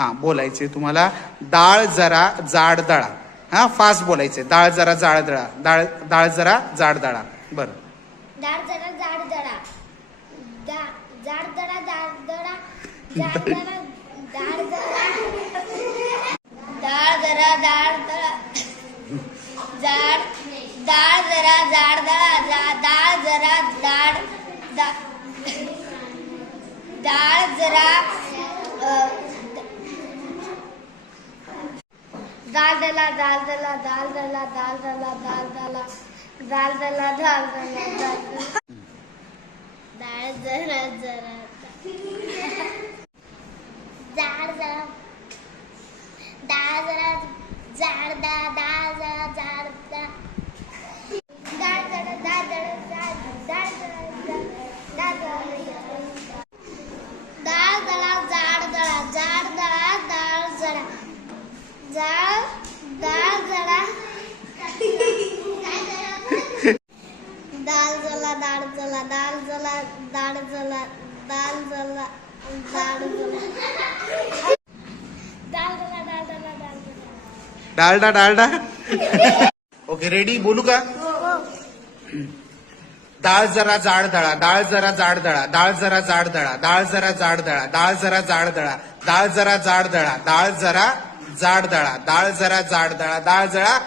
हा बोलायचे तुम्हाला. डाळ जरा जाड दळा. हा फास्ट बोलायचे. डाळ जरा जाड दळा. डाळ जरा जाड दळा. बरं. डाळ जरा जाड दळा. जाड दळा जाड दळा जाड दळा डाळ जरा डाळ जरा जाड दळा जाड डाळ जरा जाड दळा डाळ जरा जाड डाळ जरा दाल दला दाल दला दाल दला दाल दला दाल दला दाल दला दाल दला डाळ जरा जरा जाड जरा डाळ जरा जाड डाळ जरा जाड डाळ जरा डाळ जरा डाळ दळा जाड दळा जाड दळा डाळ जरा डाळ जरा डाळ जला डाळ जला डाळ जला डाळ जला डाळ जला डाळ जला डाळ जला डाळ जला डाळ डालडा डालडा. Okay ready. बोलू का? डाळ जरा जाड दळा. डाळ जरा जाड दळा. डाळ जरा जाड दळा. डाळ जरा जाड दळा. डाळ जरा जाड दळा. डाळ जरा जाड दळा. डाळ जरा जाड दळा. डाळ जरा जाड दळा. डाळ जरा